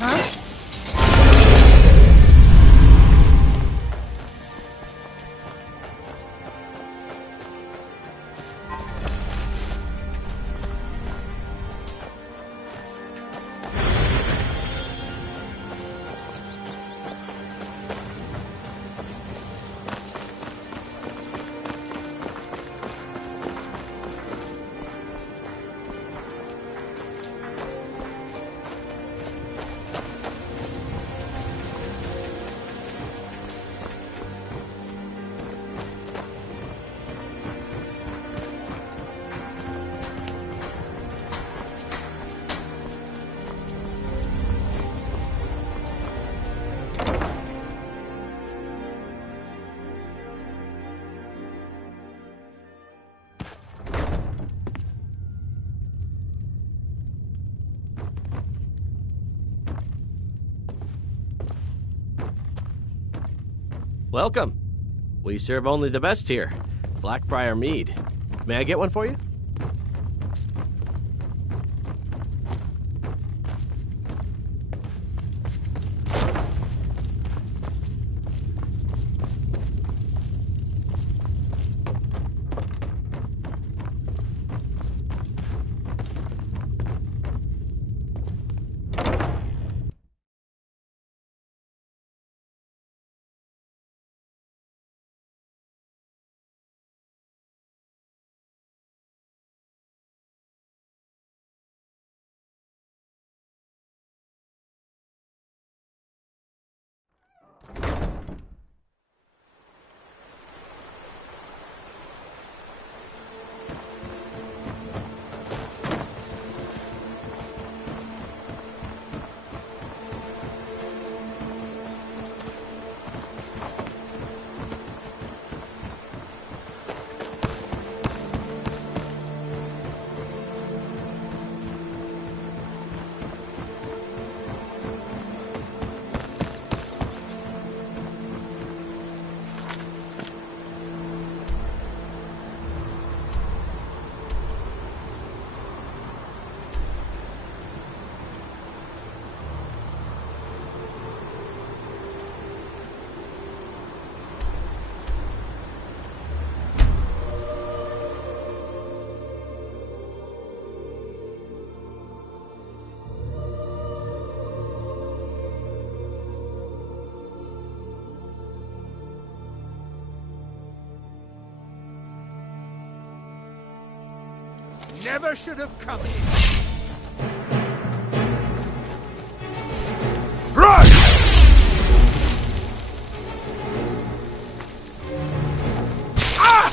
Huh? Welcome. We serve only the best here. Blackbriar mead. May I get one for you? Never should have come here. Run! Ah!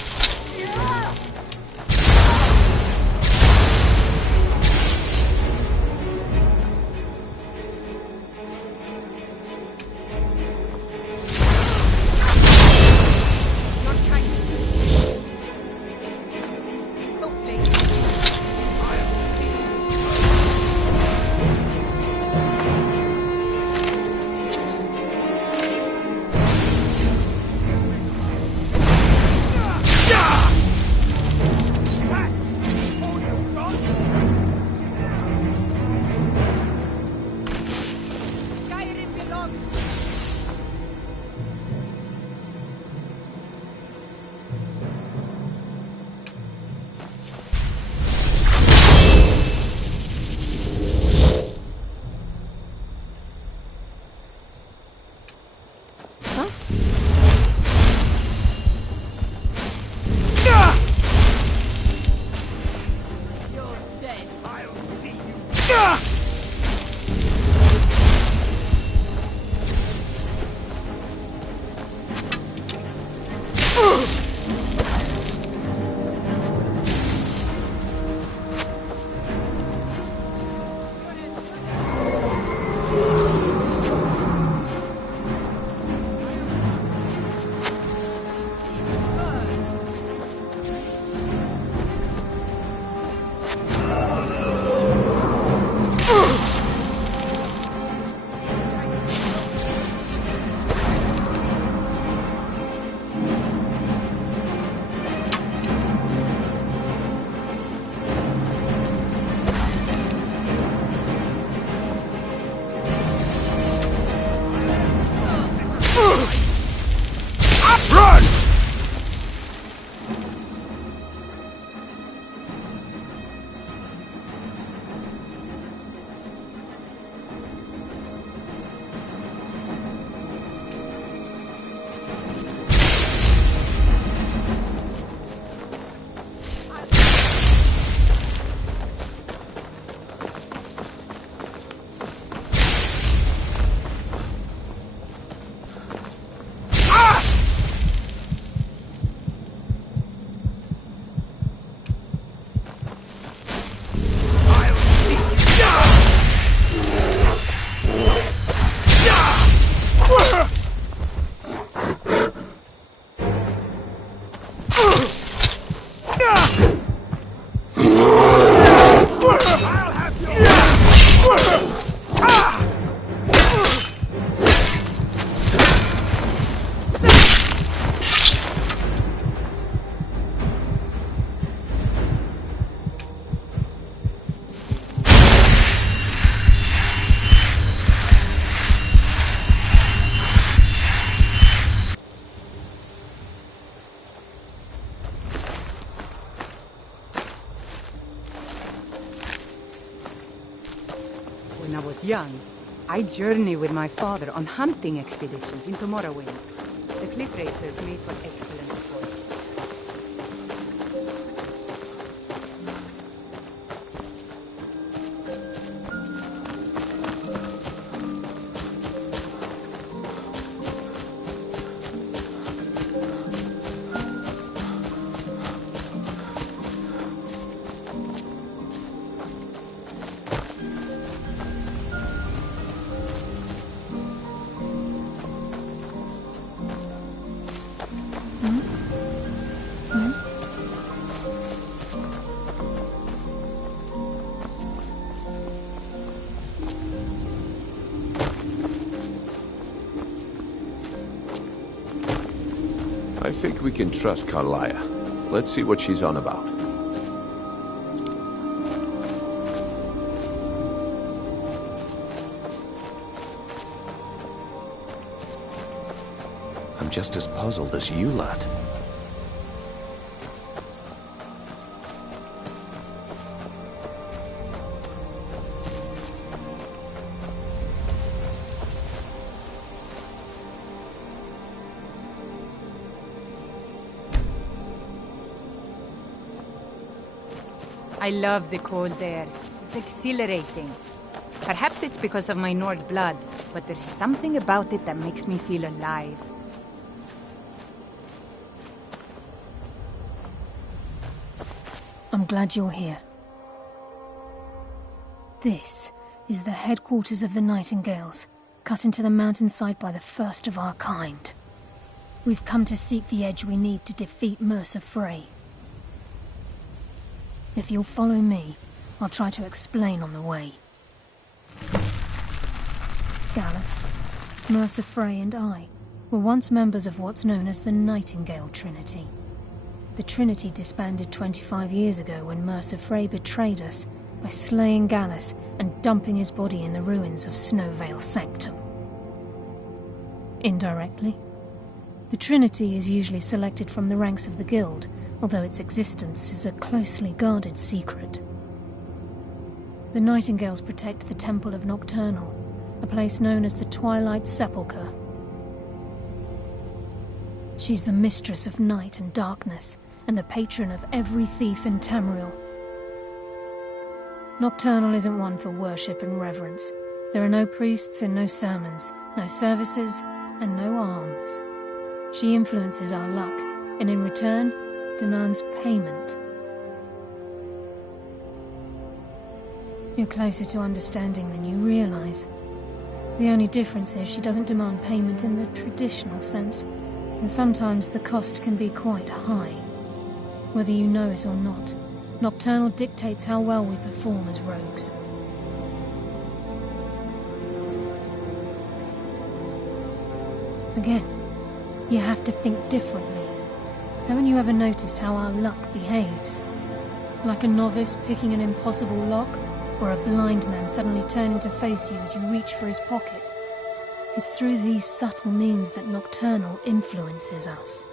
Your kind. Oh, please. When I was young, I journeyed with my father on hunting expeditions into Morrowind. The cliff racers made for excellent sport. I think we can trust Carlia. Let's see what she's on about. I'm just as puzzled as you, lad. I love the cold air. It's exhilarating. Perhaps it's because of my Nord blood, but there's something about it that makes me feel alive. I'm glad you're here. This is the headquarters of the Nightingales, cut into the mountainside by the first of our kind. We've come to seek the edge we need to defeat Mercer Frey. If you'll follow me, I'll try to explain on the way. Gallus, Mercer Frey and I were once members of what's known as the Nightingale Trinity. The Trinity disbanded 25 years ago when Mercer Frey betrayed us by slaying Gallus and dumping his body in the ruins of Snowvale Sanctum. Indirectly, the Trinity is usually selected from the ranks of the Guild, although its existence is a closely guarded secret. The Nightingales protect the Temple of Nocturnal, a place known as the Twilight Sepulchre. She's the mistress of night and darkness, and the patron of every thief in Tamriel. Nocturnal isn't one for worship and reverence. There are no priests and no sermons, no services and no alms. She influences our luck, and in return, demands payment. You're closer to understanding than you realize. The only difference is she doesn't demand payment in the traditional sense, and sometimes the cost can be quite high. Whether you know it or not, Nocturnal dictates how well we perform as rogues. Again, you have to think differently. Haven't you ever noticed how our luck behaves? Like a novice picking an impossible lock, or a blind man suddenly turning to face you as you reach for his pocket. It's through these subtle means that Nocturnal influences us.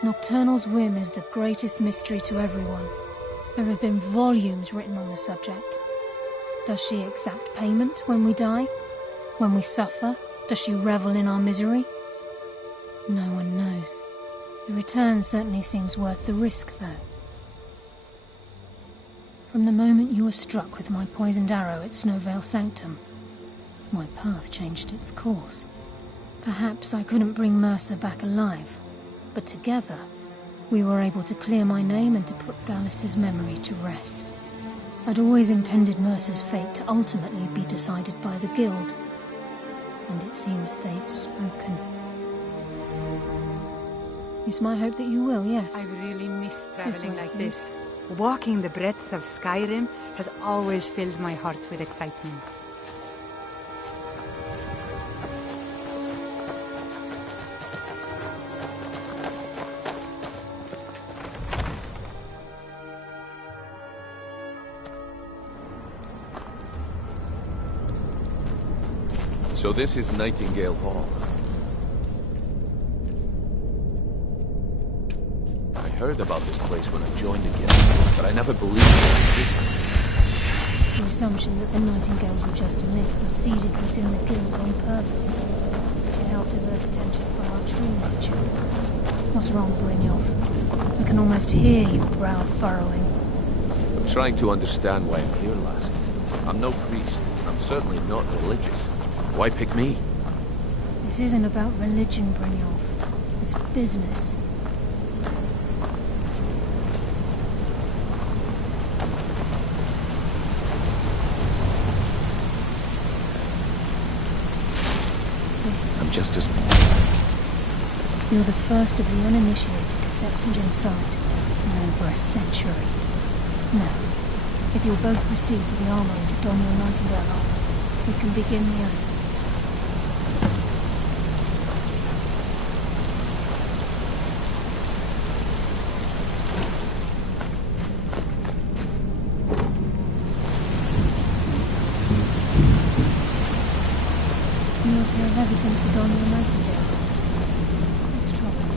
Nocturnal's whim is the greatest mystery to everyone. There have been volumes written on the subject. Does she exact payment when we die? When we suffer? Does she revel in our misery? No one knows. The return certainly seems worth the risk, though. From the moment you were struck with my poisoned arrow at Snowvale Sanctum, my path changed its course. Perhaps I couldn't bring Mercer back alive, but together, we were able to clear my name and to put Gallus's memory to rest. I'd always intended Mercer's fate to ultimately be decided by the Guild, and it seems they've spoken. It's my hope that you will, yes. I really miss traveling like this. Walking the breadth of Skyrim has always filled my heart with excitement. So this is Nightingale Hall. I heard about this place when I joined the guild, but I never believed it existed. The assumption that the Nightingales were just a myth was seeded within the guild on purpose. It helped divert attention from our true nature. What's wrong, Brynjolf? I can almost hear your brow furrowing. I'm trying to understand why I'm here, lass. I'm no priest. I'm certainly not religious. Why pick me? This isn't about religion, Brynjolf. It's business. I'm just as... You're the first of the uninitiated to set foot inside, known for a century. Now, if you'll both proceed to the armory to don your Nightingale armor, we can begin the oath. You appear hesitant to don your Nightingale. What's troubling you?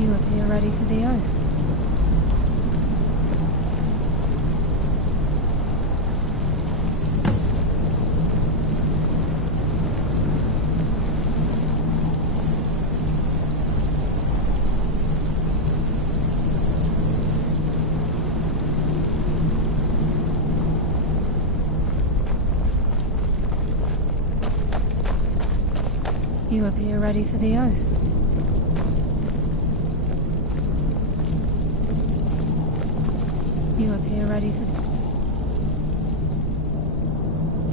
You appear ready for the oath. You appear ready for the oath. You appear ready for the...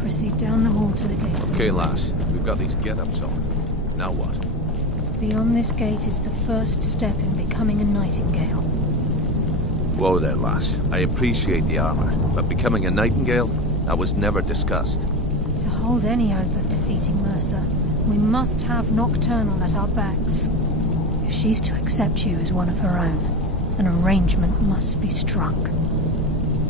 Proceed down the hall to the gate. Okay, lass. We've got these get-ups on. Now what? Beyond this gate is the first step in becoming a Nightingale. Whoa there, lass. I appreciate the armor, but becoming a Nightingale? That was never discussed. To hold any hope of defeating Mercer, we must have Nocturnal at our backs. If she's to accept you as one of her own, an arrangement must be struck.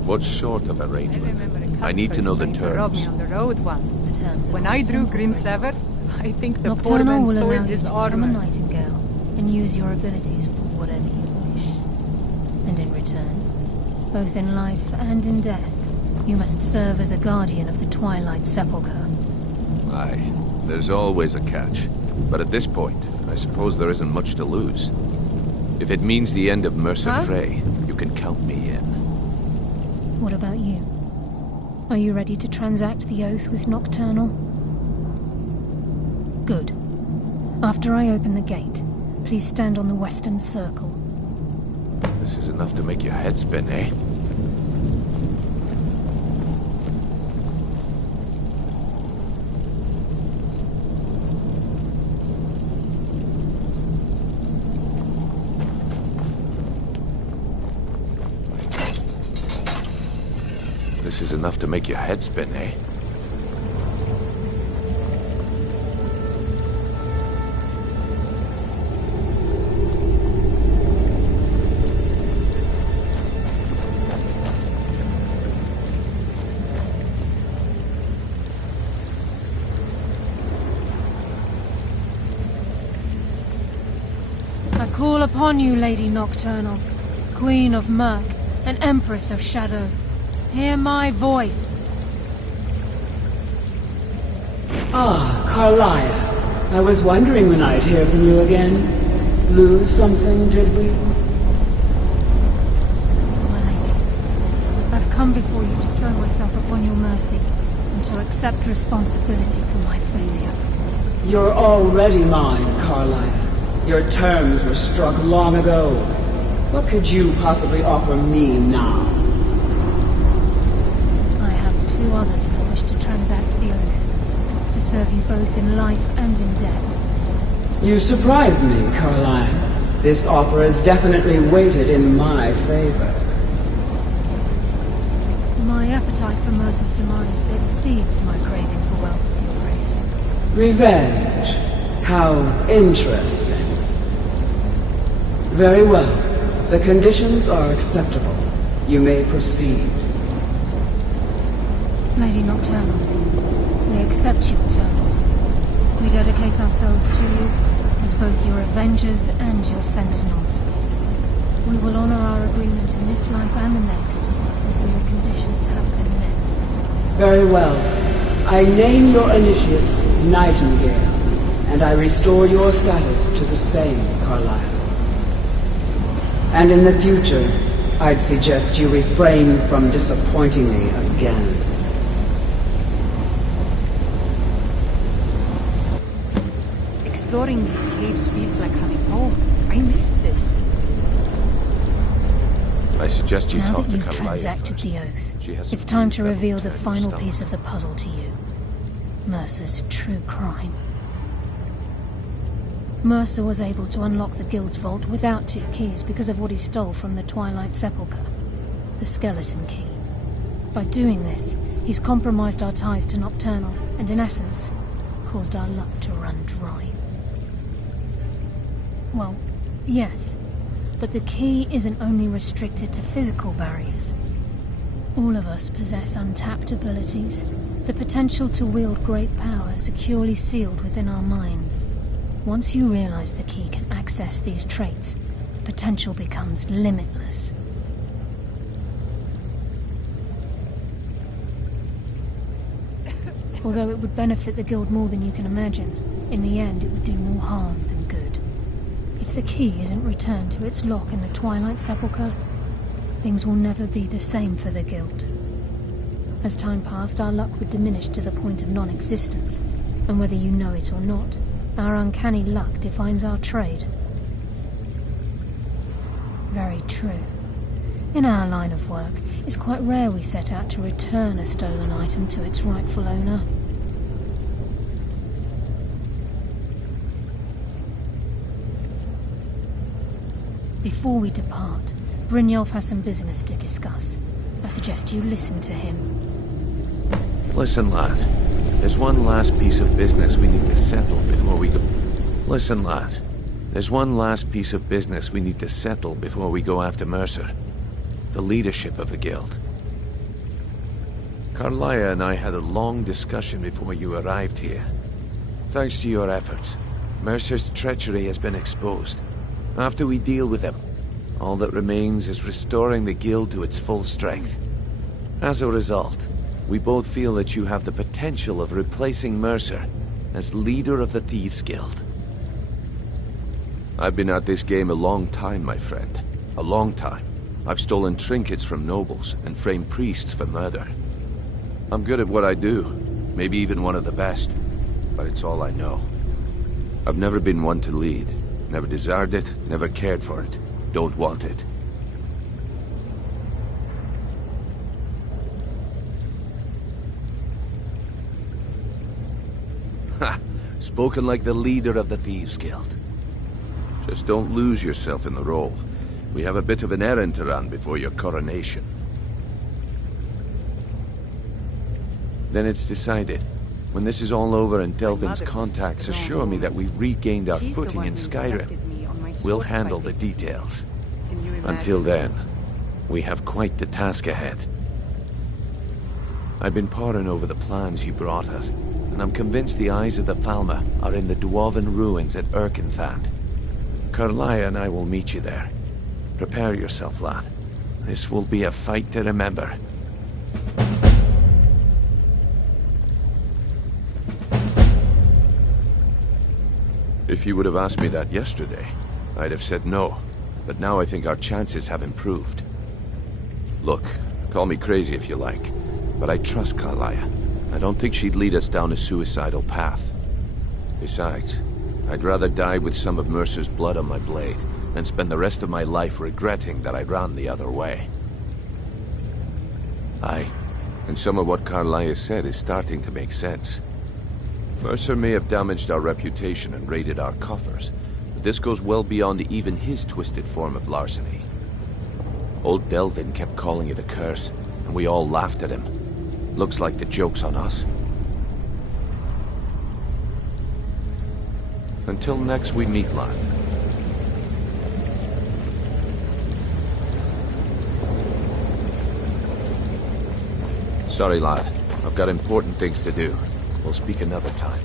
What sort of arrangement? I need to know the Robbed me terms. on the road once. The terms are When quite I drew simple. Grimsever, I think the poor Nocturnal man will allow soiled you his to become a armor. Nightingale and use your abilities for whatever you wish. And in return, both in life and in death, you must serve as a guardian of the Twilight Sepulchre. Aye, there's always a catch. But at this point, I suppose there isn't much to lose. If it means the end of Mercer Huh? Frey, you can count me in. What about you? Are you ready to transact the oath with Nocturnal? Good. After I open the gate, please stand on the western circle. This is enough to make your head spin, eh? This is enough to make your head spin, eh? I call upon you, Lady Nocturnal, Queen of Murk and Empress of Shadow. Hear my voice. Ah, Carlia. I was wondering when I'd hear from you again. Lose something, did we? My lady, I've come before you to throw myself upon your mercy and to accept responsibility for my failure. You're already mine, Carlia. Your terms were struck long ago. What could you possibly offer me now? I have two others that wish to transact the oath, to serve you both in life and in death. You surprise me, Carlisle. This offer is definitely weighted in my favor. My appetite for Mercer's demise exceeds my craving for wealth, Your Grace. Revenge. How interesting. Very well. The conditions are acceptable. You may proceed. Lady Nocturnal, we accept your terms. We dedicate ourselves to you as both your avengers and your sentinels. We will honor our agreement in this life and the next until your conditions have been met. Very well. I name your initiates Nightingale, and I restore your status to the same, Carlisle. And in the future, I'd suggest you refrain from disappointing me again. Exploring these caves feels like coming home. I missed this. I suggest you Now talk that to you've Carlisle transacted first. the oath, She has it's some time to clues that reveal will the turn your final stomach. piece of the puzzle to you. Mercer's true crime. Mercer was able to unlock the Guild's vault without 2 keys because of what he stole from the Twilight Sepulchre, the skeleton key. By doing this, he's compromised our ties to Nocturnal, and in essence, caused our luck to run dry. Well, yes, but the key isn't only restricted to physical barriers. All of us possess untapped abilities, the potential to wield great power securely sealed within our minds. Once you realize the key can access these traits, potential becomes limitless. Although it would benefit the Guild more than you can imagine, in the end it would do more harm than good. If the key isn't returned to its lock in the Twilight Sepulchre, things will never be the same for the Guild. As time passed, our luck would diminish to the point of non-existence, and whether you know it or not, our uncanny luck defines our trade. Very true. In our line of work, it's quite rare we set out to return a stolen item to its rightful owner. Before we depart, Brynjolf has some business to discuss. I suggest you listen to him. Listen, lad. There's one last piece of business we need to settle before we go... Listen, lad. There's one last piece of business we need to settle before we go after Mercer. The leadership of the Guild. Carlisle and I had a long discussion before you arrived here. Thanks to your efforts, Mercer's treachery has been exposed. After we deal with him, all that remains is restoring the Guild to its full strength. As a result, we both feel that you have the potential of replacing Mercer as leader of the Thieves' Guild. I've been at this game a long time, my friend. A long time. I've stolen trinkets from nobles and framed priests for murder. I'm good at what I do, maybe even one of the best, but it's all I know. I've never been one to lead. Never desired it, never cared for it. Don't want it. Ha! Spoken like the leader of the Thieves' Guild. Just don't lose yourself in the role. We have a bit of an errand to run before your coronation. Then it's decided. When this is all over and Delvin's contacts assure me that we've regained our footing in Skyrim, we'll handle the details. Until then, we have quite the task ahead. I've been poring over the plans you brought us, and I'm convinced the eyes of the Falmer are in the Dwarven ruins at Erkenthand. Carlisle and I will meet you there. Prepare yourself, lad. This will be a fight to remember. If you would have asked me that yesterday, I'd have said no. But now I think our chances have improved. Look, call me crazy if you like, but I trust Carlisle. I don't think she'd lead us down a suicidal path. Besides, I'd rather die with some of Mercer's blood on my blade than spend the rest of my life regretting that I ran the other way. Aye, and some of what Carlisle said is starting to make sense. Mercer may have damaged our reputation and raided our coffers, but this goes well beyond even his twisted form of larceny. Old Delvin kept calling it a curse, and we all laughed at him. Looks like the joke's on us. Until next we meet, lad. Sorry, lad. I've got important things to do. We'll speak another time.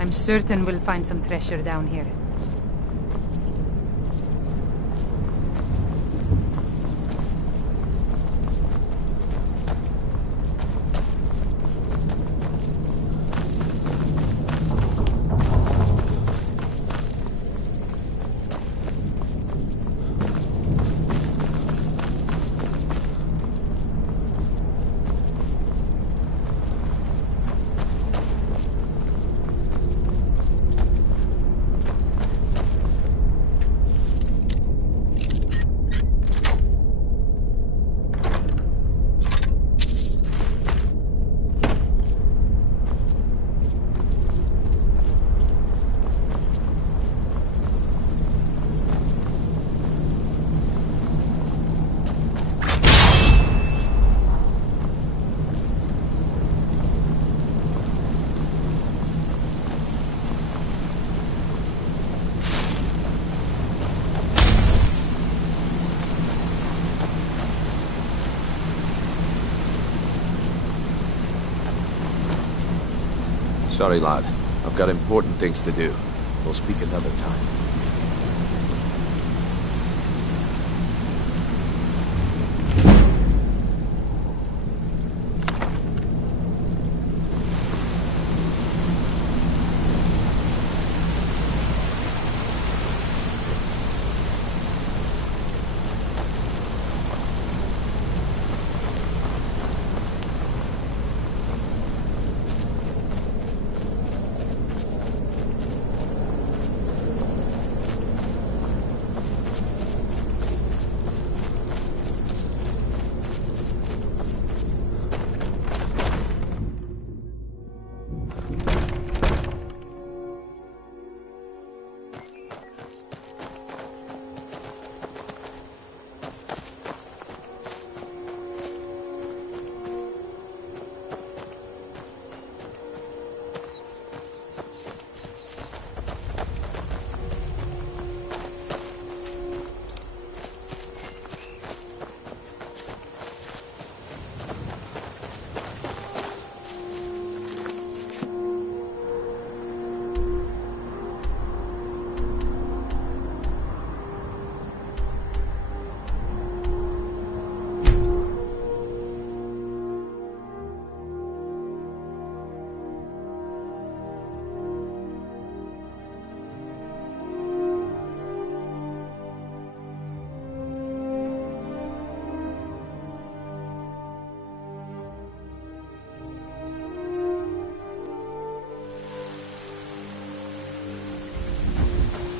I'm certain we'll find some treasure down here. Sorry, lad. I've got important things to do. We'll speak another time.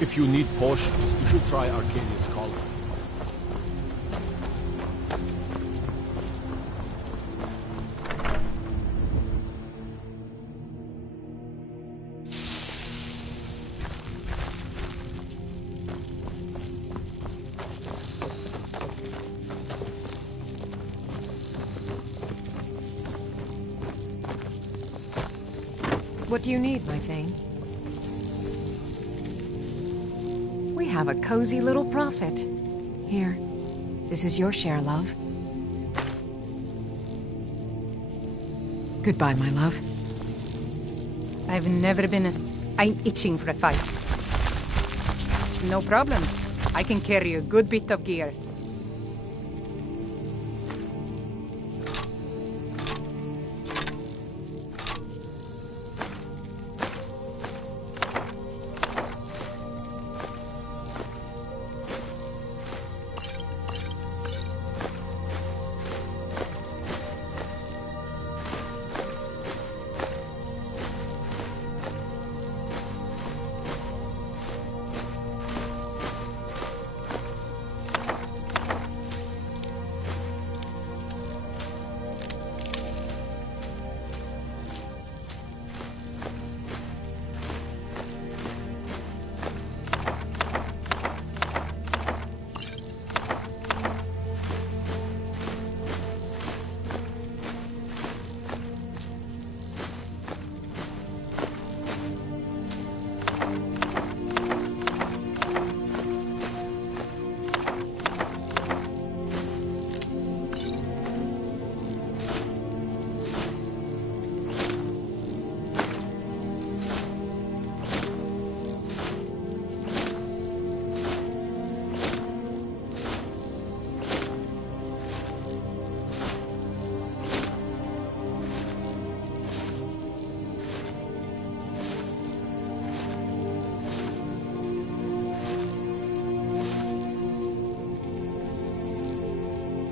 If you need potions, you should try Arcadia's Collar. What do you need, my Thane? We have a cozy little prophet. Here, this is your share, love. Goodbye, my love. I've never been as... I'm itching for a fight. No problem. I can carry a good bit of gear.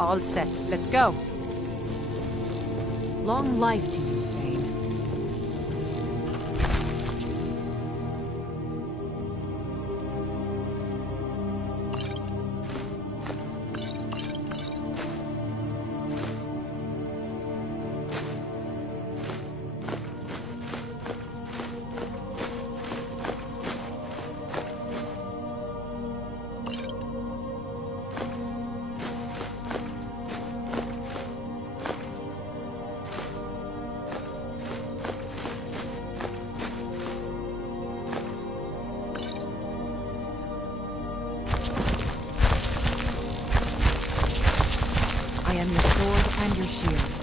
All set. Let's go. Long life to you, Thane. I am your sword and your shield.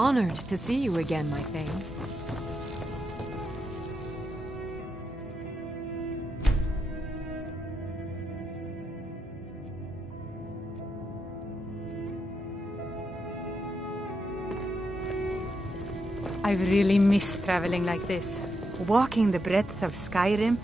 Honored to see you again, my Thane. I've really missed traveling like this. Walking the breadth of Skyrim